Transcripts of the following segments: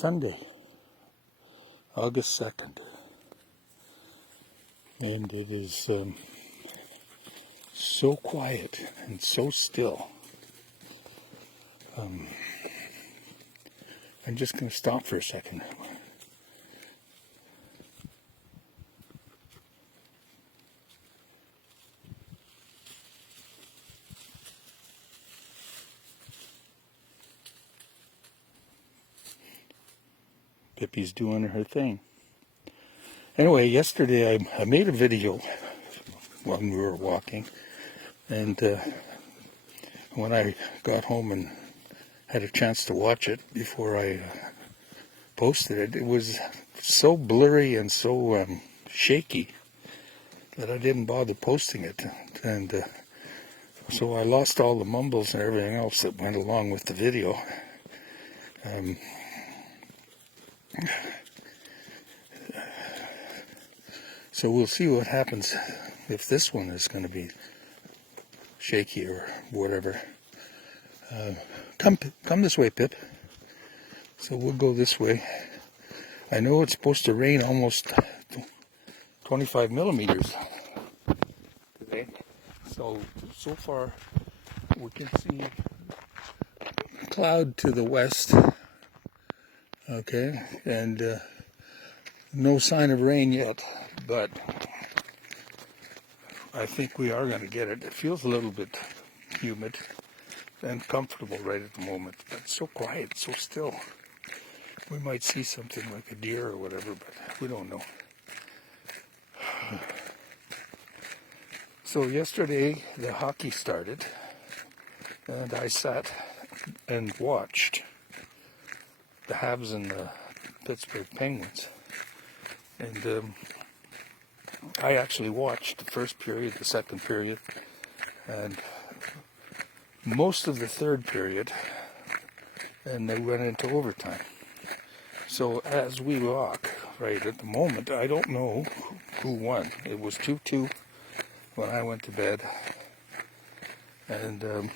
Sunday, August 2nd, and it is so quiet and so still. I'm just going to stop for a second. Pippi's doing her thing. Anyway, yesterday I made a video when we were walking, and when I got home and had a chance to watch it before I posted it, it was so blurry and so shaky that I didn't bother posting it, and so I lost all the mumbles and everything else that went along with the video. So we'll see what happens if this one is going to be shaky or whatever. Come this way, Pip. So we'll go this way. I know it's supposed to rain almost 25 millimeters today. So far we can see a cloud to the west. Okay, and no sign of rain yet, but I think we are going to get it. It feels a little bit humid and comfortable right at the moment, but it's so quiet, so still. We might see something like a deer or whatever, but we don't know. So yesterday the hockey started, and I sat and watched the Habs and the Pittsburgh Penguins. And I actually watched the first period, the second period, and most of the third period, and they went into overtime. So as we walk, right at the moment, I don't know who won. It was 2-2 when I went to bed, and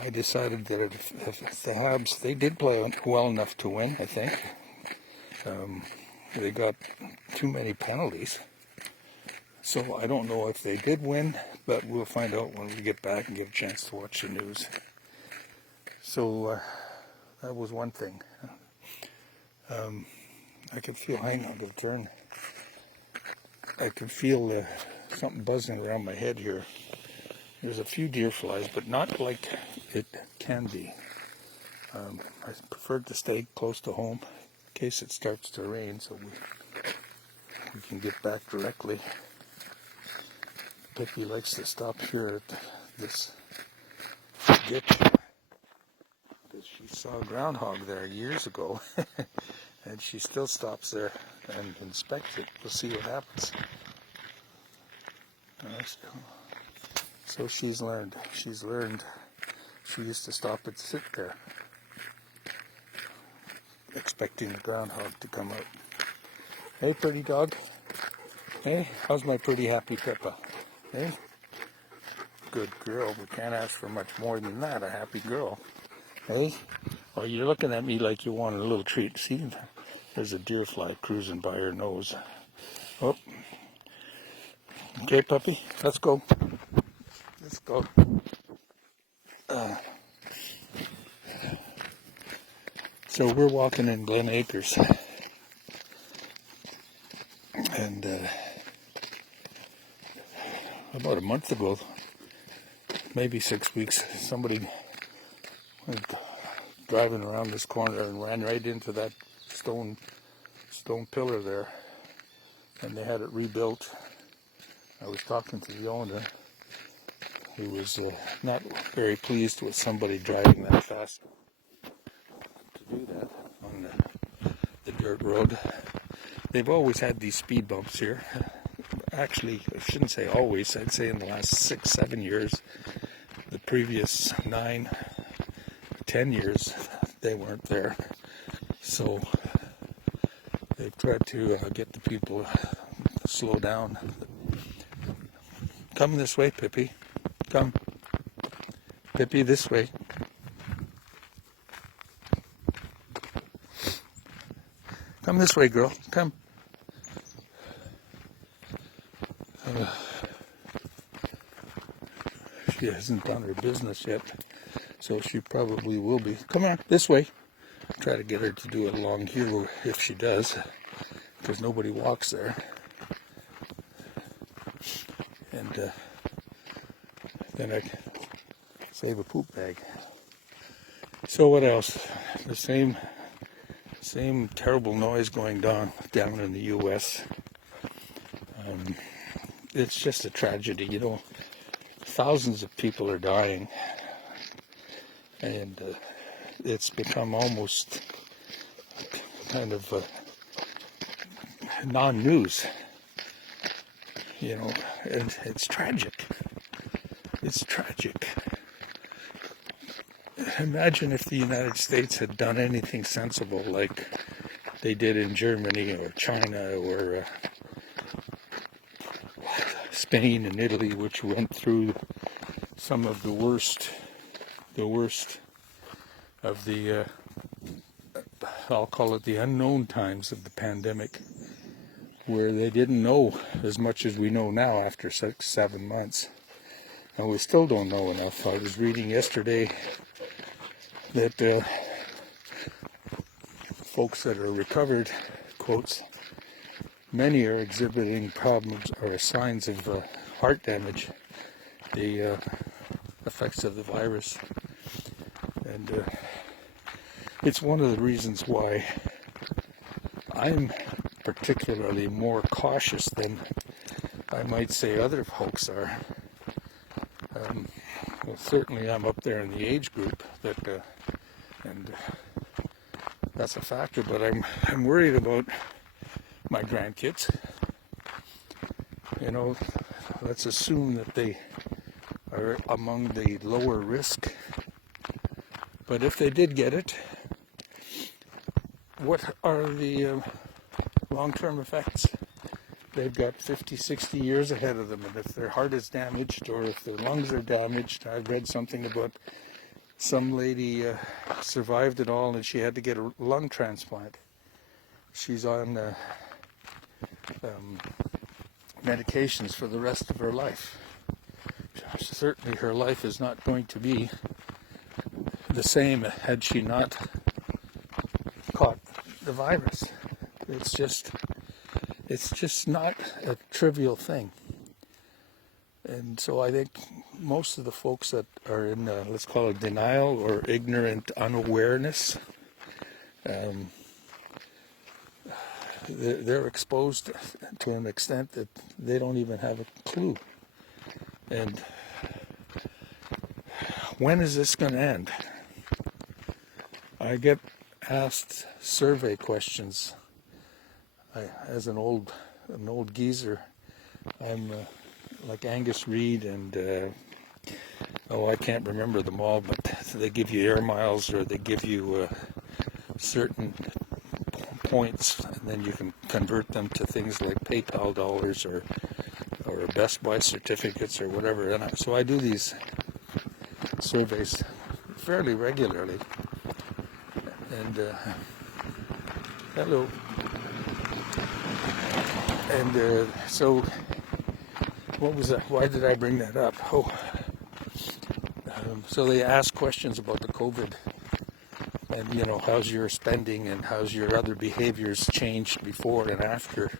I decided that if the Habs, they did play well enough to win, I think. They got too many penalties. So I don't know if they did win, but we'll find out when we get back and get a chance to watch the news. So that was one thing. I could feel, hang on, I'm going to turn. I can feel something buzzing around my head here. There's a few deer flies, but not like it can be. I prefer to stay close to home in case it starts to rain, so we can get back directly. Pippi likes to stop here at this ditch because she saw a groundhog there years ago, and she still stops there and inspects it. We'll see what happens. So she's learned. She used to stop and sit there, expecting the groundhog to come out. Hey, pretty dog. Hey, how's my pretty happy Pippa? Hey, good girl. We can't ask for much more than that, a happy girl. Hey, well, you're looking at me like you wanted a little treat. See, there's a deer fly cruising by her nose. Oh, okay, puppy, let's go. Let's go. So we're walking in Glen Acres, and about a month ago, maybe 6 weeks, somebody was driving around this corner and ran right into that stone pillar there, and they had it rebuilt. I was talking to the owner. He was not very pleased with somebody driving that fast to do that on the dirt road. They've always had these speed bumps here. Actually, I shouldn't say always. I'd say in the last 6-7 years. The previous 9-10 years, they weren't there. So they've tried to get the people to slow down. Come this way, Pippi. Come. Pippi, this way. Come this way, girl. Come. She hasn't done her business yet, so she probably will be. Come on, this way. Try to get her to do it along here if she does, because nobody walks there. And then I can save a poop bag. So what else? The same terrible noise going down in the U.S. It's just a tragedy, you know. Thousands of people are dying, and it's become almost kind of non-news, you know, and it's tragic. It's tragic. Imagine if the United States had done anything sensible like they did in Germany or China or Spain and Italy, which went through some of the worst of the, I'll call it the unknown times of the pandemic, where they didn't know as much as we know now after 6-7 months. And we still don't know enough. I was reading yesterday that folks that are recovered, quotes, many are exhibiting problems or signs of heart damage, the effects of the virus. And it's one of the reasons why I'm particularly more cautious than I might say other folks are. Well, certainly I'm up there in the age group that, and that's a factor, but I'm worried about my grandkids. You know, let's assume that they are among the lower risk. But if they did get it, what are the long-term effects? They've got 50, 60 years ahead of them, and if their heart is damaged or if their lungs are damaged, I read something about some lady survived it all and she had to get a lung transplant. She's on medications for the rest of her life. Certainly her life is not going to be the same had she not caught the virus. It's just not a trivial thing. And so I think most of the folks that are in, let's call it denial or ignorant unawareness, they're exposed to an extent that they don't even have a clue. And when is this going to end? I get asked survey questions. As an old geezer, I'm like Angus Reid and I can't remember them all, but they give you air miles or they give you certain points, and then you can convert them to things like PayPal dollars or Best Buy certificates or whatever. And so I do these surveys fairly regularly. And hello. And so, what was that? Why did I bring that up? So they ask questions about the COVID, and you know, how's your spending and how's your other behaviors changed before and after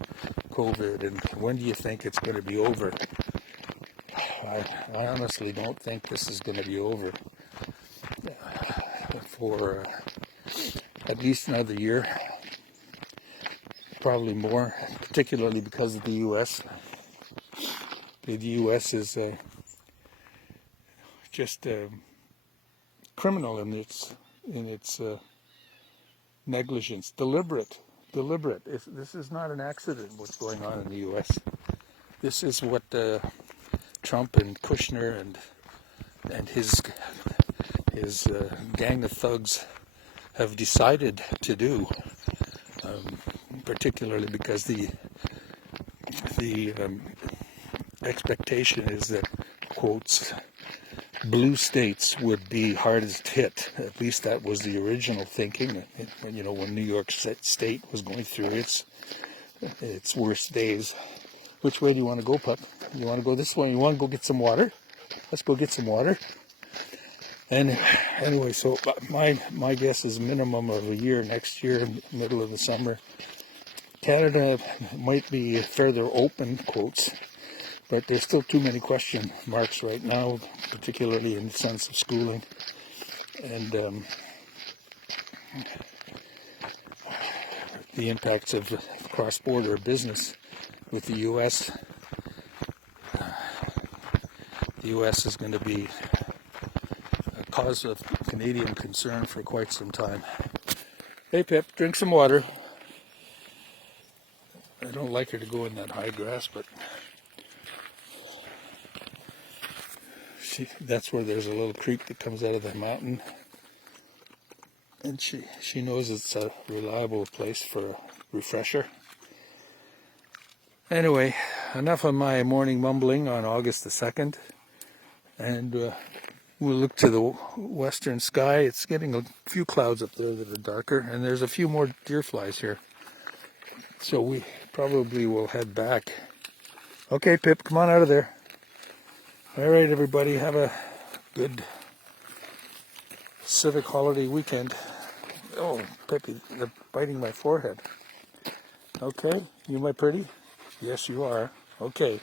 COVID, and when do you think it's going to be over? I honestly don't think this is going to be over for at least another year. Probably more, particularly because of the U.S. The U.S. is just criminal in its negligence, deliberate. This is not an accident. What's going on in the U.S. This is what Trump and Kushner and his gang of thugs have decided to do. Particularly because the expectation is that, quotes, blue states would be hardest hit. At least that was the original thinking. You know, when New York State was going through its worst days. Which way do you want to go, pup? You want to go this way? You want to go get some water? Let's go get some water. And anyway, so my guess is minimum of a year next year, middle of the summer. Canada might be further open, quotes, but there's still too many question marks right now, particularly in the sense of schooling. And the impacts of cross-border business with the U.S. The U.S. is going to be a cause of Canadian concern for quite some time. Hey, Pip, drink some water. I don't like her to go in that high grass, but that's where there's a little creek that comes out of the mountain. And she knows it's a reliable place for a refresher. Anyway, enough of my morning mumbling on August the 2nd. And we'll look to the western sky. It's getting a few clouds up there that are darker. And there's a few more deer flies here. So we probably will head back. Okay, Pip, come on out of there. All right, everybody, have a good civic holiday weekend. Oh, Pip, they're biting my forehead. Okay, you my pretty? Yes, you are. Okay.